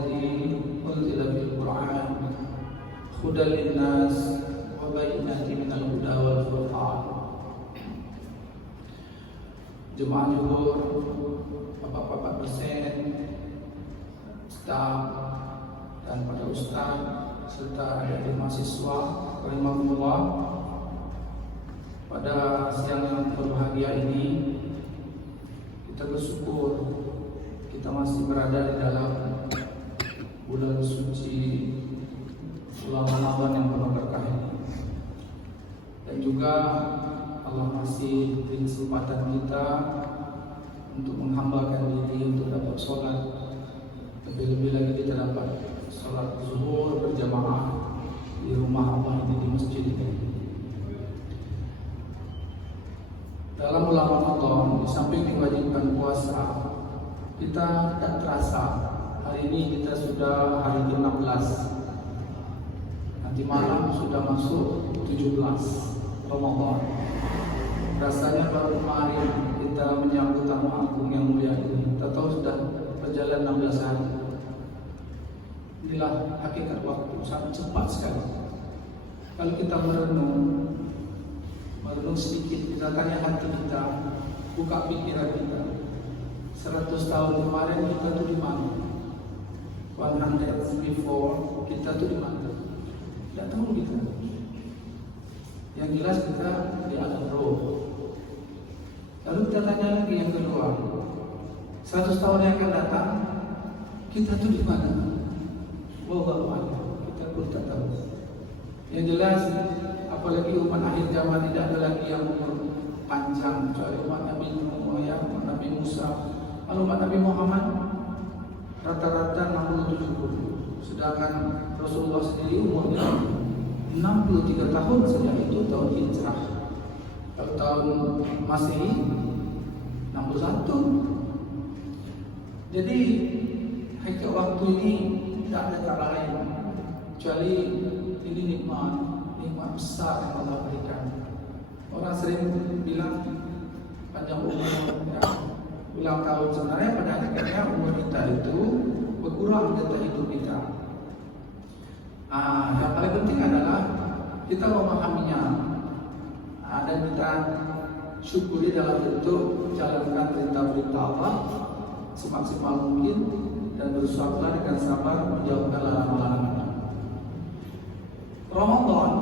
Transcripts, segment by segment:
الذي أنزل في القرآن هدى للناس وبينات من الهدى والفرقان. Jemaah zuhur, bapak-bapak dosen, staf, dan para ustaz serta adik mahasiswa, rahimahullah. Pada siang yang berbahagia ini, kita bersyukur kita masih berada di dalam bulan suci bulan Ramadan yang penuh berkah ini. Dan juga Allah masih beri kesempatan kita untuk menghambakan diri untuk dapat sholat. Lebih-lebih lagi kita dapat sholat zuhur berjamaah di rumah Allah ini, di masjid ini. Dalam bulan Ramadan, di samping diwajibkan puasa, kita tak terasa hari ini kita sudah hari ke-16. Nanti malam sudah masuk 17 Ramadan. Rasanya baru kemarin kita menyambut tamu agung yang mulia ini. Kita tahu sudah berjalan 16 hari. Inilah hakikat waktu, sangat cepat sekali. Kalau kita merenung sedikit, kita tanya hati kita, buka pikiran kita. 100 tahun kemarin kita tuh di mana? 100 years before kita tuh di mana? Tidak tahu kita. Yang jelas kita di alam roh. Lalu kita tanya lagi yang kedua, 100 tahun yang akan datang, kita tuh di mana? Wallahu a'lam, kita pun tak tahu. Yang jelas, apalagi umat akhir zaman tidak ada lagi yang umur panjang kecuali umat Nabi Nuh, umat Nabi Musa. Kalau umat Nabi Muhammad rata-rata 60-70. Sedangkan Rasulullah sendiri umurnya 63 tahun sejak itu tahun hijrah. Kalau tahun Masehi 61. Jadi hakikat waktu ini tidak ada cara lain kecuali ini nikmat besar yang Allah berikan. Orang sering bilang panjang umur, ya, ulang tahun. Sebenarnya pada akhirnya umur kita itu berkurang jatah hidup kita. Yang paling penting adalah kita memahaminya, dan kita syukuri dalam bentuk jalankan perintah-perintah Allah semaksimal mungkin dan berusaha dengan sabar menjauhkan larangan-larangan. Ramadan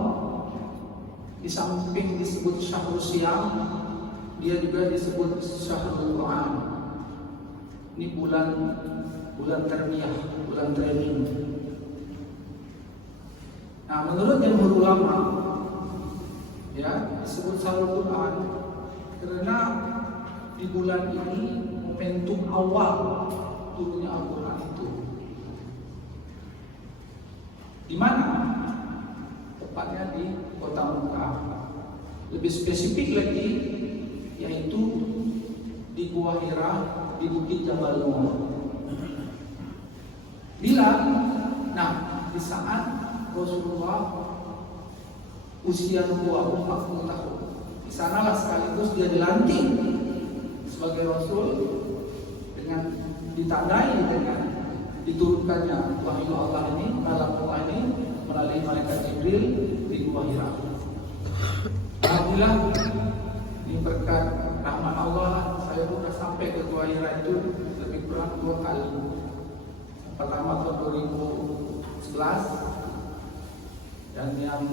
di samping disebut syahrul siyam, dia juga disebut syahrul Quran. Ini bulan tarbiyah, bulan training. Nah, menurut jumhur ulama, ya, disebut syahrul Quran karena di bulan ini momentum awal turunnya Al-Quran itu. Di mana? Tepatnya di kota Mekah. Lebih spesifik lagi, yaitu di Gua Hira, di Bukit Jabal Nur. Bila, di saat Rasulullah usia nubuwah 40 tahun, di sanalah sekaligus dia dilantik sebagai Rasul dengan ditandai dengan diturunkannya wahyu Allah ini, kalam Allah ini melalui malaikat Jibril di Gua Hira. Alhamdulillah, ini berkat rahmat Allah, saya sudah sampai ke Gua Hira itu lebih kurang 2 kali. Pertama tahun 2011 dan yang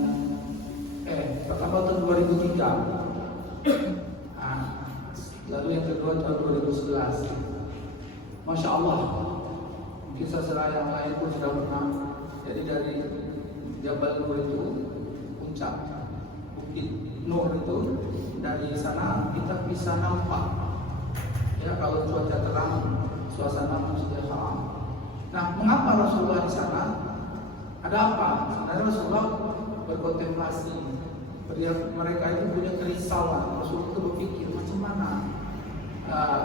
pertama tahun 2003. Lalu yang kedua tahun 2011. Masya Allah, mungkin saudara yang lain pun sudah pernah. Jadi dari Jabal Nur itu, puncak Bukit Nur itu, dari sana kita bisa nampak, ya, kalau cuaca terang, suasana Masjidil Haram. Nah, mengapa Rasulullah di sana? Ada apa? Sebenarnya Rasulullah berkontemplasi. Mereka itu punya kerisauan. Rasulullah itu berpikir macam mana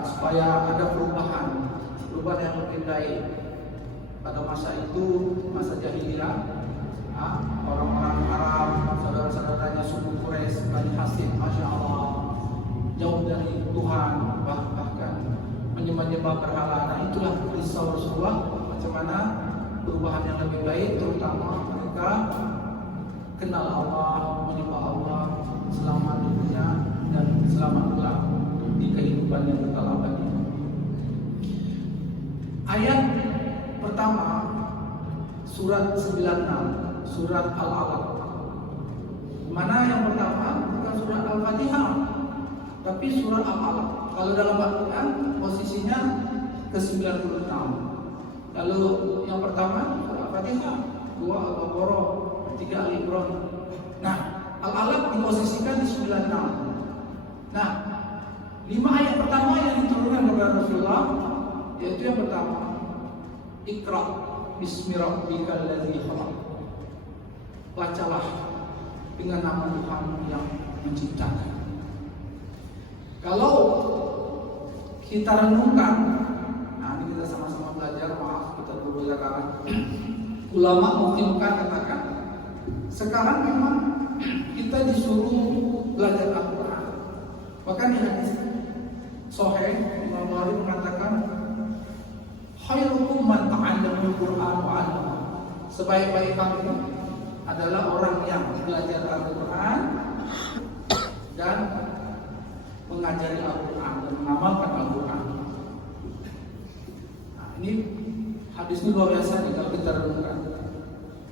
supaya ada perubahan yang lebih baik. Pada masa itu, masa jahiliyah, orang-orang Arab, saudara-saudaranya suku Quraisy, Bani Hasyim, Masya Allah, jauh dari Tuhan, bahkan menyembah berhala. Nah, itulah risau Rasulullah, macam mana perubahan yang lebih baik, terutama mereka kenal Allah, menyembah Allah, selamat dunia dan selamat kelak di kehidupan yang kekal abadi. Ayat pertama surat 96, surat Al-Alaq. Mana yang pertama? Bukan surat Al-Fatihah, tapi surat Al-Alaq. Kalau dalam Al-Quran posisinya ke-96. Lalu yang pertama surat Al-Fatihah, 2 Al-Baqarah, 3 Al-Imran. Nah, Al-Alaq diposisikan di 96. Nah, 5 ayat pertama yang diturunkan kepada Rasulullah, yaitu yang pertama, Iqra bismi rabbikal ladzi khalaq. Bacalah dengan nama Tuhan yang menciptakan. Kalau kita renungkan, nah ini kita sama-sama belajar, maaf kita berbeda. Ulama Mufti Mekah katakan, sekarang memang kita disuruh belajar Al-Quran. Bahkan di hadis Sahih Imam Bukhari mengatakan, khairukum man ta'allamul Qur'an wa 'allama. Sebaik-baik kamu adalah orang yang belajar Al-Quran dan mengajari Al-Quran dan mengamalkan Al-Quran. Nah, ini hadis ini luar biasa nih kalau kita renungkan.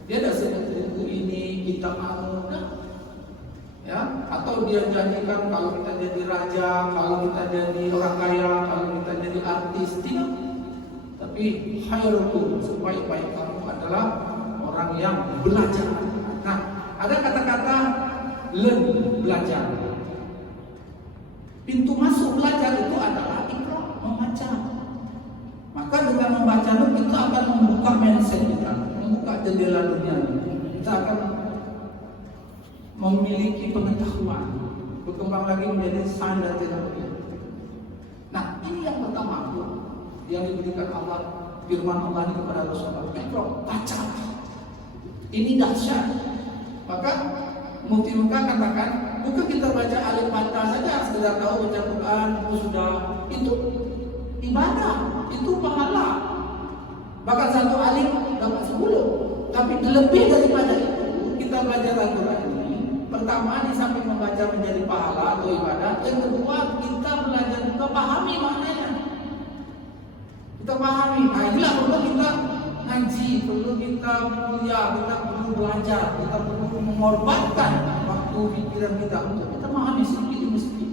Dia ada sebut buku ini, kitab anu, ya, atau dia janjikan kalau kita jadi raja, kalau kita jadi orang kaya, kalau kita jadi artis, tidak. Tapi khairukum, sebaik-baik kamu adalah orang yang belajar. Nah, ada kata-kata learn, belajar. Pintu masuk belajar itu adalah Iqra, membaca. Maka dengan membaca itu kita akan membuka mindset kita, membuka jendela dunia. Kita akan memiliki pengetahuan, berkembang lagi menjadi sains dan teknologi. Nah, ini yang pertama yang diberikan Allah, firman Allah ini kepada Rasulullah. Iqra, baca. Ini dahsyat. Maka Mufti Mekah katakan, bukan kita baca alif fatah saja, sekedar tahu baca Quran, sudah itu ibadah, itu pahala. Bahkan satu alif dapat 10. Tapi lebih daripada itu, kita belajar Al-Quran ini, pertama di samping membaca menjadi pahala atau ibadah, yang kedua kita belajar juga pahami maknanya. Kita pahami. Nah, inilah perlu kita ngaji, perlu kita kuliah, kita perlu belajar, kita perlu mengorbankan waktu pikiran kita untuk kita memahami sedikit demi sedikit.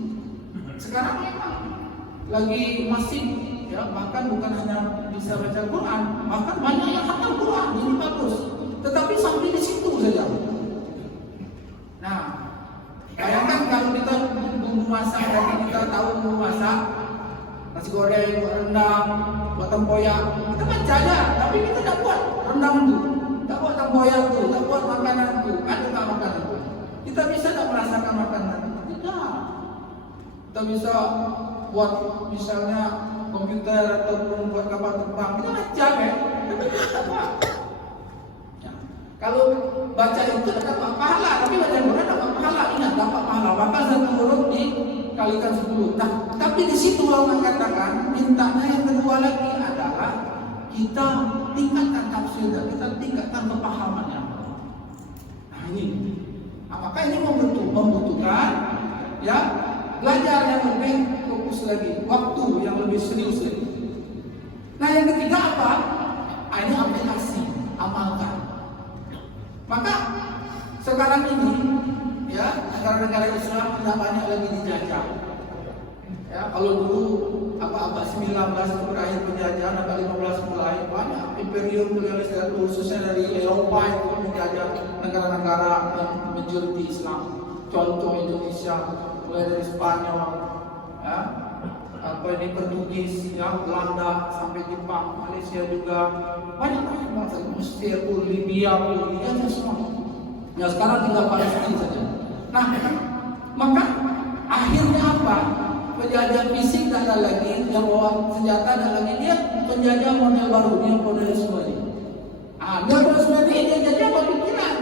Sekarang memang lagi masih, ya, bahkan bukan hanya bisa baca Quran, bahkan banyak yang hafal Quran, ini bagus. Tetapi sampai di situ saja. Nah, bayangkan kalau kita bumbu masak, dan kita tahu bumbu masak, nasi goreng, rendang, buat tempoyak, kita baca aja, tapi kita tak buat rendang itu, tak buat tempoyak itu, tak buat makanan itu, ada tak makanan itu. Kita bisa tak merasakan makanan itu? Tidak. Kita bisa buat misalnya komputer ataupun buat kapal terbang, kita baca ya, tapi kita tak buat. Ya. Kalau baca itu dapat pahala, tapi baca Quran dapat pahala, ingat dapat pahala, maka satu huruf dikalikan 10. Nah, tapi di situ Allah katakan, mintanya yang kedua lagi adalah kita tingkatkan tafsir, kita tingkatkan kepahamannya. Nah ini, maka ini membutuhkan ya belajar yang lebih fokus lagi, waktu yang lebih serius lagi. Nah yang ketiga apa? Ini aplikasi, amalkan. Maka sekarang ini ya negara-negara Islam tidak banyak lagi dijajah. Ya, kalau dulu abad 19 itu berakhir penjajahan, abad 15 mulai banyak imperium kolonialis khususnya dari Eropa itu menjajah negara-negara yang majoriti Islam. Contoh Indonesia, mulai dari Spanyol, ya, ini Portugis, ya, Belanda sampai Jepang, Malaysia juga banyak bangsa, Mesir, Libya, dijajah semua. Ya sekarang tinggal Palestina saja. Nah, maka akhirnya apa? Penjajah fisik tak ada lagi, yang bawa senjata tak lagi, dia penjajah model baru, neokolonialisme ini. Neokolonialisme ini dia jajah pemikiran.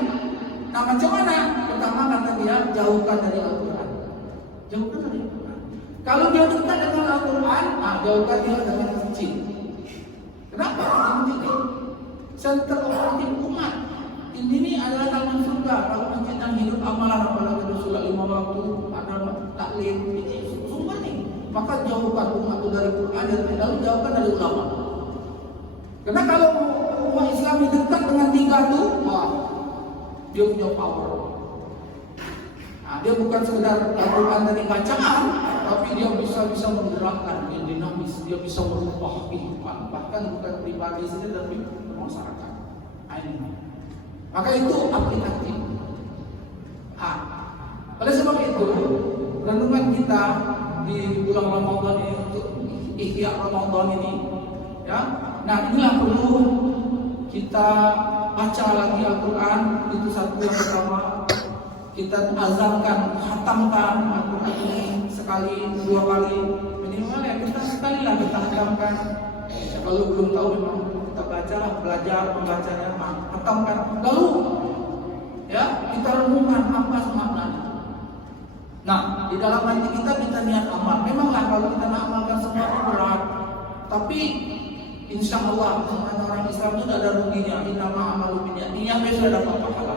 Nah, macam mana? Pertama kata dia jauhkan dari Al-Quran. Jauhkan dari Al-Quran. Kalau dia dekat dengan Al-Quran, jauhkan dia dari masjid. Kenapa? center operatif umat. Ini adalah taman surga. Kalau masjid yang hidup amalan, apalagi Rasulullah 5 waktu ada taklim, ini sumber nih. Maka jauhkan umat itu dari Quran dan lalu jauhkan dari ulama. Karena kalau umat Islam dekat dengan 3 itu, wah, dia punya power. Nah, dia bukan sekedar Al-Quran dari bacaan, tapi dia bisa menggerakkan, dia dinamis, dia bisa merubah kehidupan, bahkan bukan pribadi saja tapi masyarakat. Ini. Maka itu aplikatif. Oleh sebab itu, renungan kita di bulan Ramadan ini untuk ihya Ramadan ini, ya. Nah, inilah perlu kita baca lagi Al-Quran, itu satu yang pertama. Kita azamkan, khatamkan Al-Quran ini sekali, 2 kali, minimal ya kita sekali lah kita khatamkan. Ya, kalau belum tahu memang kita baca, belajar membacanya, khatamkan. Lalu ya kita renungkan apa maknanya. Nah, di dalam hati kita niat amal. Memanglah kalau kita nak amalkan semua itu berat, tapi insya Allah orang Islam itu tidak ada ruginya. Innama amalu binniyat, sudah dapat pahala.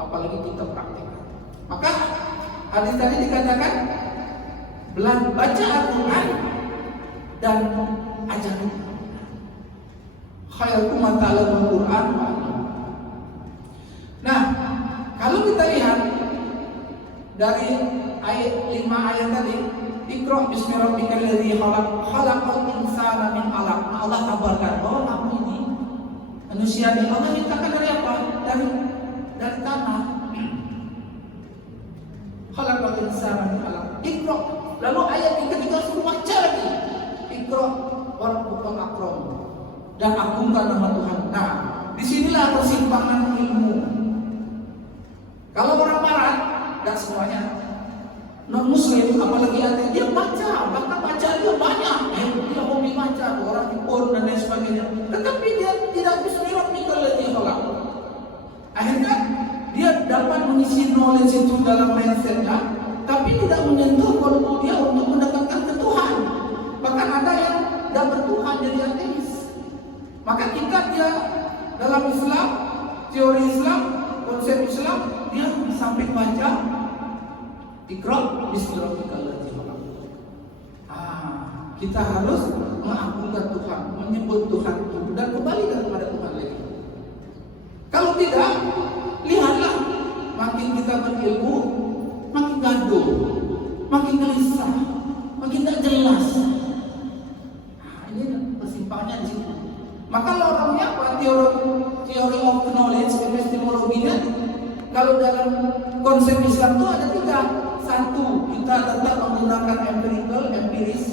Apalagi kita praktikkan. Maka hadis tadi dikatakan baca Al-Quran dan ajaran. Khairukum man ta'allama Al-Quran. Nah, kalau kita lihat dari ayat 5 ayat tadi, Iqra bismi rabbikal ladzi khalaq, khalaqal insana min 'alaq. Nah, Allah kabarkan bahwa kamu ini manusia ini Allah ciptakan dari apa? Dari tanah. Khalaqal insana min 'alaq. Iqra. Lalu ayat yang ketiga suruh baca lagi. Iqra wa rabbukal akram. Dan agungkan nama Tuhan. Nah, disinilah persimpangan ilmu. Kalau orang barat, tidak semuanya non muslim, apalagi ateis, dia baca, bahkan baca dia banyak, dia hobi baca, orang Jepun dan lain sebagainya. Tetapi dia tidak bisa ngerti kalau dia tolak. Akhirnya dia dapat mengisi knowledge itu dalam mindsetnya, tapi tidak menyentuh kolbu dia untuk mendekatkan ke Tuhan. Bahkan ada yang tidak bertuhan jadi ateis. Maka ketika dia dalam Islam, teori Islam, konsep Islam, dia sampai baca Iqra bismi rabbikal ladzi khalaq. Kita harus mengagungkan Tuhan, menyebut Tuhan dan kembali kepada Tuhan lagi. Kalau tidak, lihatlah makin kita berilmu, makin gaduh, makin gelisah, makin tak jelas. Ini persimpangannya di situ. Maka orangnya apa? Teori of knowledge, epistemologinya. Kalau dalam konsep Islam itu ada 3. 1, kita tetap menggunakan empiris.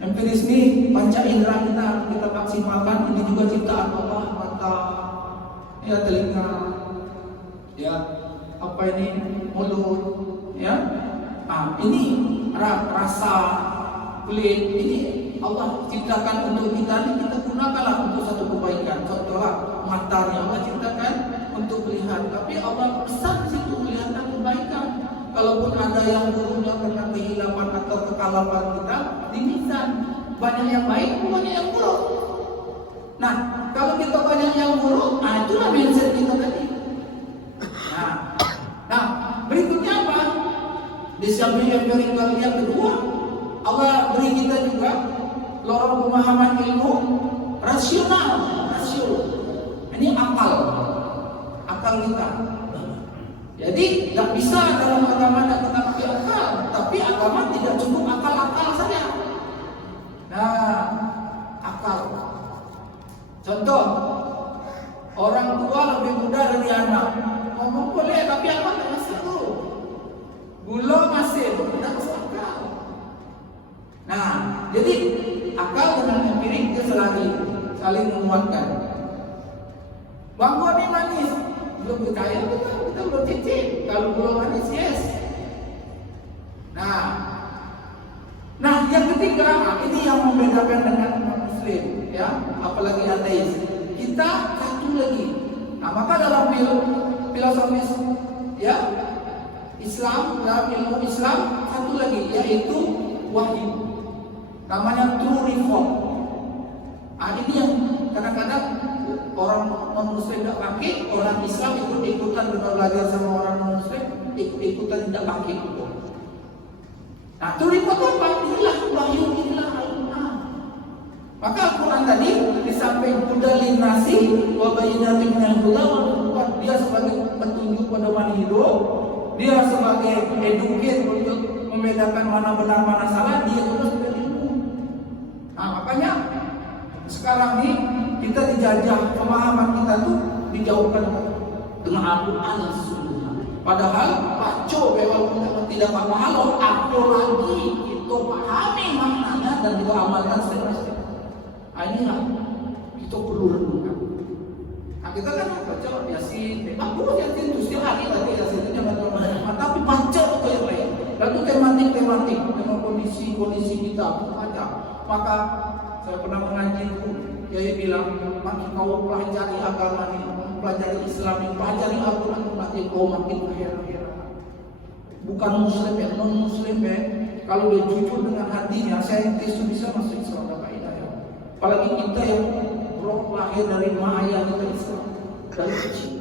Empiris ini panca indera kita maksimalkan. Ini juga ciptaan Allah, mata, ya telinga, ya apa ini mulut, ya. Ini rasa, kulit. Ini Allah ciptakan untuk kita. Ini kita gunakanlah untuk satu kebaikan. Contohlah matanya Allah ciptakan untuk melihat, tapi Allah pesan di situ kelihatan kebaikan. Kalaupun ada yang buruknya karena kehilapan atau kekalapan kita, dimisan banyak yang baik, banyak yang buruk. Nah, kalau kita banyak yang buruk, itulah mindset kita tadi. Nah, berikutnya apa? Di samping empirikal yang kedua, Allah beri kita juga lorong pemahaman ilmu rasional, Ini akal kita. Jadi tidak bisa dalam agama tidak tetapi akal, tapi agama tidak cukup akal saja. Nah, akal. Contoh, orang tua lebih muda dari anak. Ngomong boleh, tapi apa tidak masuk dulu. Gula masih, tidak masuk akal. Nah, jadi akal dengan empirik itu saling menguatkan. Bangku ini manis, belum percaya kita belum cicip. Kalau belum manis, yes. Nah, yang ketiga, ini yang membedakan dengan Muslim, ya, apalagi ateis. Kita satu lagi. Nah, maka dalam filosofis, ya, Islam, dalam ilmu Islam satu lagi, yaitu wahyu. Namanya true reform. Ini yang kadang-kadang orang non muslim tidak pakai, orang Islam ikut-ikutan belajar sama orang non muslim, ikut-ikutan tidak pakai itu. Nah, itu repot apa? Inilah wahyu, inilah Al-Quran. Maka Al-Quran tadi di samping hudalin nasi wa bayyinatin minal huda wal furqan, dia sebagai petunjuk pada mana hidup, dia sebagai educate untuk membedakan mana benar mana salah, dia terus berilmu. Nah, makanya sekarang ini kita dijajah, pemahaman kita tuh dijauhkan dengan Al-Quran dan Sunnah. Padahal baca walaupun kita tidak paham, apalagi kita pahami maknanya dan kita amalkan step-step. Nah, inilah kita perlu renungkan. Nah, kita kan baca Yasin, bagus Yasin itu setiap hari lagi Yasin itu jangan terlalu, tapi baca itu yang lain. Lalu tematik dengan kondisi kita baca. Maka saya pernah mengaji itu, Kiai bilang, makin kau pelajari agama ini, pelajari Islam ini, pelajari Al-Quran, makin kau makin heran-heran. Bukan Muslim ya, non Muslim ya. Kalau dia jujur dengan hatinya, saintis itu bisa masuk Islam. Apalagi kita yang roh lahir dari ayah kita Islam dari kecil.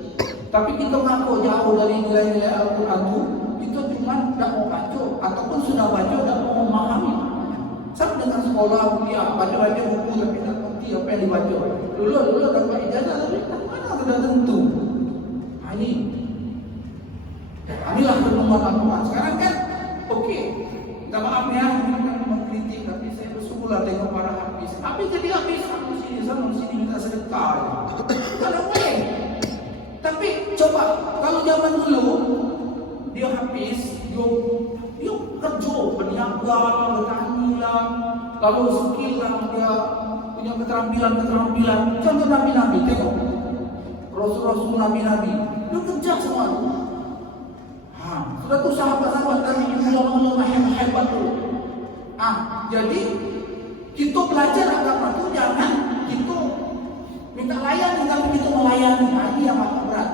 Tapi kita ngaku jauh dari nilai-nilai Al-Quran itu, kita cuma tidak mau baca ataupun sudah baca tidak mau memahami. Sama dengan sekolah kuliah, baca buku tapi tidak ngerti apa yang dibaca. Dulu dapat ijazah tapi mana sudah tentu. Nah, inilah pertemuan Al-Quran. Sekarang kan oke, minta maaf ya, mengkritik, tapi saya bersyukurlah tengok para habis. Tapi jadi habis sini sana sini minta sedekah. Kalau boleh. Tapi coba kalau zaman dulu dia habis, dia kerja, berniaga, bertani lah, lalu skill lah, dia punya keterampilan. Contoh Nabi-Nabi, tengok Rasul-Rasul Nabi-Nabi, dia kerja semua. Sudah tuh sahabat-sahabat kami ulama-ulama hebat tuh. Jadi kita belajar agama itu jangan kita minta layani tapi kita melayani. Ini yang agak berat.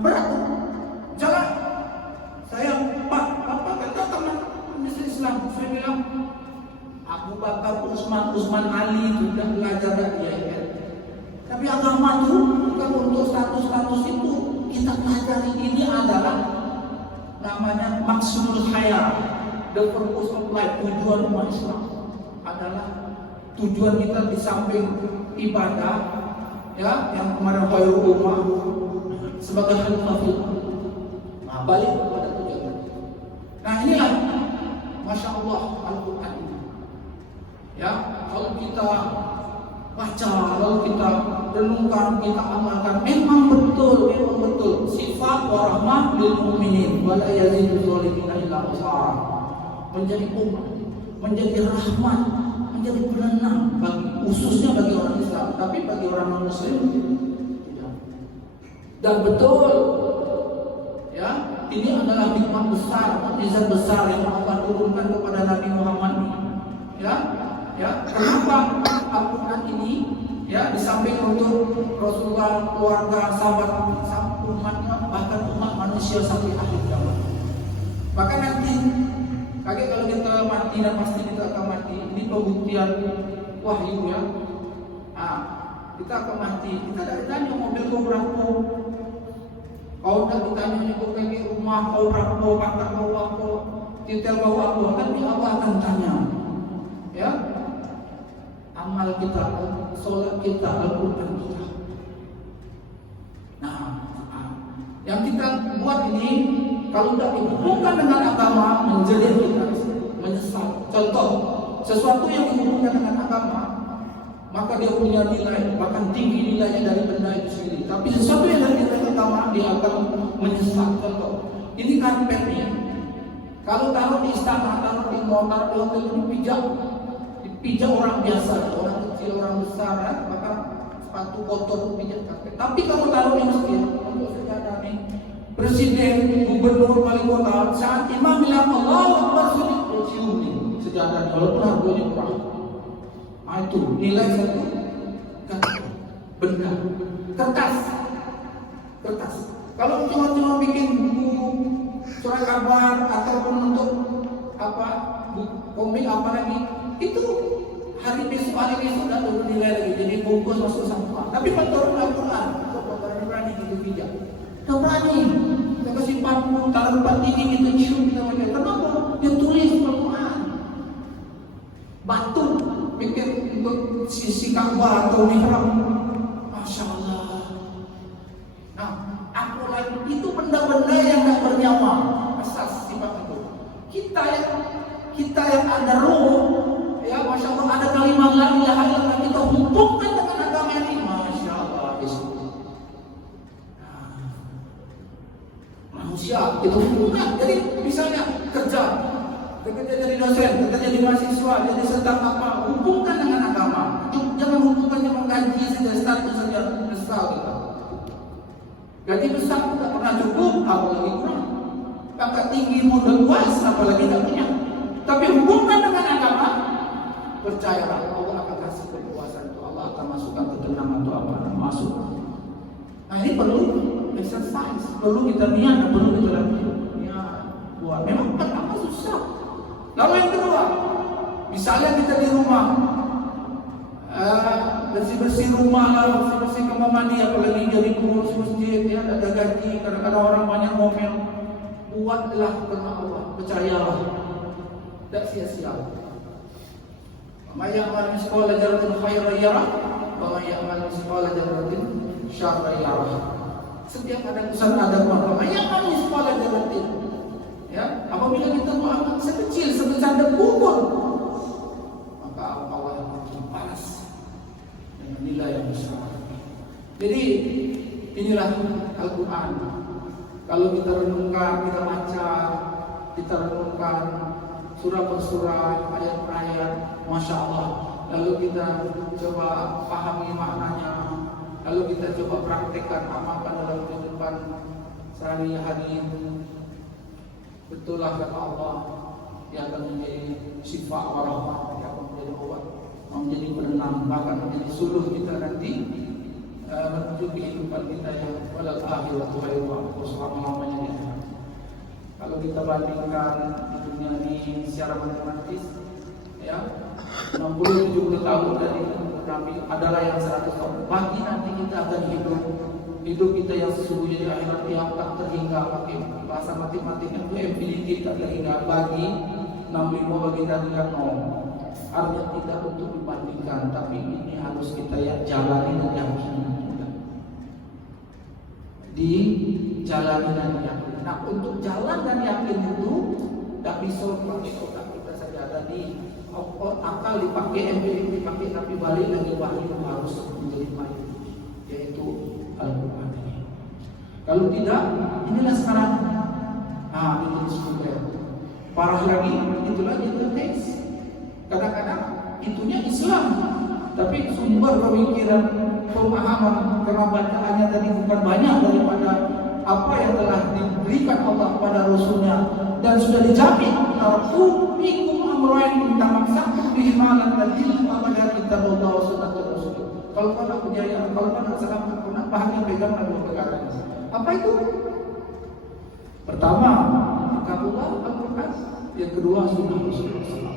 Berat tuh. Jangan saya apa kata teman Islam, saya bilang Abu Bakar, Utsman Ali sudah belajar dari dia. Tapi agama itu bukan untuk status itu. Kita pelajari ini adalah namanya maksudul hayat, the purpose of life, tujuan umat Islam adalah tujuan kita di samping ibadah ya yang kemarin khairul ummah sebagai khalifah. Nah, balik kepada tujuan. Nah, inilah Masya Allah Al-Quran ini. Ya, kalau kita baca, lalu kita renungkan, kita amalkan, memang betul sifat warahmah lil mu'minin wa la yazidu dzalimina illa khusara. Menjadi umat, menjadi rahmat, menjadi penenang khususnya bagi orang Islam, tapi bagi orang non muslim tidak. Dan betul ya, ini adalah nikmat besar, mukjizat besar yang Allah turunkan kepada Nabi Muhammad. Ya, kenapa Al-Quran ini ya di samping untuk Rasulullah, keluarga, sahabat, umatnya, bahkan umat manusia sampai akhir zaman. Bahkan nanti kalau kita mati dan pasti kita akan mati, ini pembuktian wahyu ya. Kita akan mati, kita tidak ditanya mobil kau berapa, kau tidak ditanya kau pergi rumah kau berapa, kantor kau apa, titel kau apa, tapi Allah akan tanya ya. Amal kita, sholat kita, Al-Quran kita. Nah, yang kita buat ini kalau tidak dihubungkan dengan agama menjadi kita menyesal. Contoh, sesuatu yang dihubungkan dengan agama maka dia punya nilai, bahkan tinggi nilainya dari benda itu sendiri. Tapi sesuatu yang dari agama dia akan menyesal. Contoh, ini karpet nih. Kalau taruh di istana, taruh di mall, taruh di hotel ini pijak orang biasa, orang kecil, orang besar, ya, maka sepatu kotor pijak karpet. Tapi kalau taruh di masjid, untuk sejadah nih, presiden, gubernur, wali kota, saat imam bilang Allahu Akbar sulit cium nih sejadah, walaupun harganya murah. Itu nilai satu benda, kertas. Kalau cuma bikin buku surat kabar ataupun untuk komik apa lagi, itu hari besok tak turun nilai lagi, jadi bungkus masuk sampah. Tapi pas turun Al-Quran, kok berani gitu bijak. Tak berani. Kita kasih pampung, taruh tempat tinggi gitu, cium kita macam. Kenapa? Dia tulis Al-Quran. Batu, pikir untuk sisi Ka'bah atau mihrab. Masya Allah. Nah, Al-Quran itu benda-benda yang tak bernyawa. Asas sifat itu. Kita yang ada roh, ya Masya Allah, ada kalimat la ilaha illallah, kita hubungkan dengan agama ini. Masya Allah. Manusia itu hubungan. Jadi misalnya kerja jadi dosen, kerja jadi mahasiswa, jadi sedang apa, hubungkan dengan agama. Jangan hubungkan dengan gaji saja, status saja besar kita. Gaji besar tidak pernah cukup, apalagi kurang. Pangkat tinggi modal luas, apalagi tidak punya. Tapi hubungkan dengan agama, percayalah Allah akan kasih kepuasan itu. Allah akan masukkan ketenangan itu apa? Masuk. Nah ini perlu exercise, perlu kita niat, perlu kita latihan. Ya, buat. Memang pertama susah. Lalu yang kedua, misalnya kita di rumah, bersih-bersih rumah lah, bersih-bersih kamar mandi, apalagi jadi pengurus masjid, ya ada gaji, kadang-kadang orang banyak ngomel. Buatlah karena Allah, percayalah, tidak sia-sia. Maya amal misqala dzarratin khairan yarah, wa maya amal misqala dzarratin syarran yarah. Setiap ada urusan ada apa? Maya amal misqala dzarratin. Ya, apabila kita beramal sekecil sebesar debu pun, maka Allah akan balas dengan nilai yang besar. Jadi inilah Al-Quran. Kalau kita renungkan, kita baca, kita renungkan surah per surah, ayat per ayat, Masya Allah. Lalu kita coba pahami maknanya, lalu kita coba praktekkan, amalkan dalam kehidupan sehari-hari. Betullah kata Allah, yang akan menjadi syifa wa rahmah, yang akan menjadi obat, menjadi penenang, bahkan menjadi suluh kita nanti menuju kehidupan kita yang walal akhiratu khairun wa selama-lamanya di akhirat. Kalau kita bandingkan di dunia ini secara matematis, ya 60-70 tahun dari Nabi adalah yang 100 tahun. Bagi nanti kita akan hidup kita yang sesungguhnya di akhirat yang tak terhingga. Pakai bahasa matematiknya itu infinity, tak terhingga. Bagi 65 bagi tadi kan 0. Artinya tidak untuk dibandingkan, tapi ini harus kita ya jalani dan yakini. Dijalani dan yakini. Nah, untuk jalan dan yakin itu tidak bisa dipakai otak kita saja. Tadi akal dipakai, empirik dipakai, tapi balik lagi wahyu harus menjadi baik, yaitu Al-Quran ini. Kalau tidak, inilah sekarang. Ini disebutkan. Parah lagi, itu lagi itu teks. Kadang-kadang itunya Islam, tapi sumber pemikiran, pemahaman, karena bacaannya tadi bukan banyak daripada apa yang telah diberikan Allah kepada Rasulnya dan sudah dijamin tarfikum amroin tentang maksud bihimalan dan ilmu pada kitab Allah sunnah Rasul. Kalau pada kejayaan, kalau pada selamat, pernah bahagia pegang dua perkara. Apa itu? Pertama, kitab Allah Al-Quran. Yang kedua, sunnah Rasulullah.